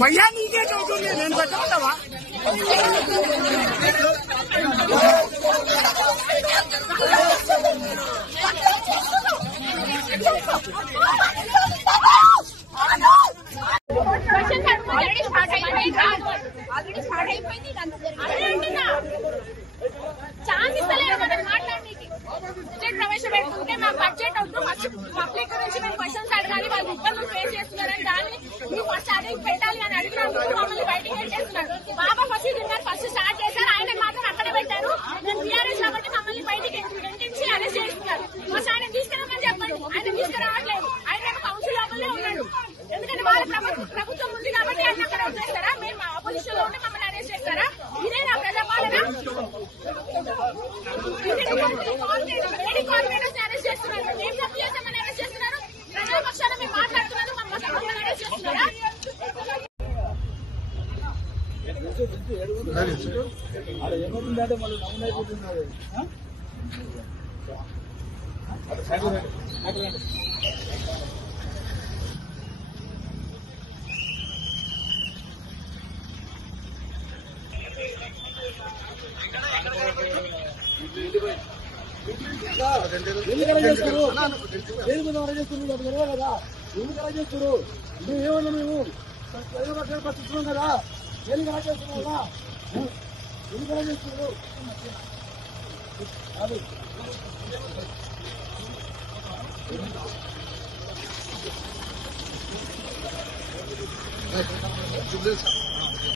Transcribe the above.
भैया नीचे चौकी मैं बताऊंगा ప్రవేశపెట్టుకుంటే మా బడ్జెట్ అవుతూ ఫస్ట్ పబ్లిక్ నుంచి మేము క్వశ్చన్స్ అడగాలి, వాళ్ళు ఇబ్బందులు ఫేస్ చేస్తున్నారని దాన్ని మీరు ఫస్ట్ అడిగి పెట్టాలి అని అడిగినప్పుడు మమ్మల్ని బయటికి పెట్టేస్తున్నారు. బాబా ఫసీదుద్దీన్ గారు ఫస్ట్ స్టార్ట్ చేశారు, ఆయన మాత్రం అక్కడే పెట్టారు. నేను టీఆర్ఎస్ కాబట్టి మమ్మల్ని బయటికి వెంటించి అరెస్ట్ చేస్తున్నారు. ఫస్ట్ ఆయన తీసుకురామని చెప్పండి, ఆయన తీసుకురావట్లేదు. ఆయన కౌన్సిల్ లోపలనే ఉన్నాడు. ఎందుకంటే వాళ్ళ ప్రభుత్వం ఉంది కాబట్టి ఆయన అక్కడ వదిలేస్తారా? మేము అపోజిషన్ లో ఉంటే మమ్మల్ని అరెస్ట్ చేస్తారా? ఇదే నా ప్రజాపాలన. అరెస్ట్ చేస్తున్నారు, మేము తప్పు చేస్తామని అరెస్ట్ చేస్తున్నారు. ప్రజాపక్షాన మేము మాట్లాడుతున్నారు, మమ్మల్ని అరెస్ట్ చేస్తున్నారా? ఏమవుతుందంటే మళ్ళీ నమూనా అయిపోతున్నారు. ఎందుకు అలా చేస్తారు? కదా ఎందుకు అలా చేస్తారు? మేమేమన్నా మేము ప్రజల పట్టించున్నాం కదా, ఎందుకు అలా చేస్తున్నారా? ఎందుకు అలా చేస్తున్నారు? అది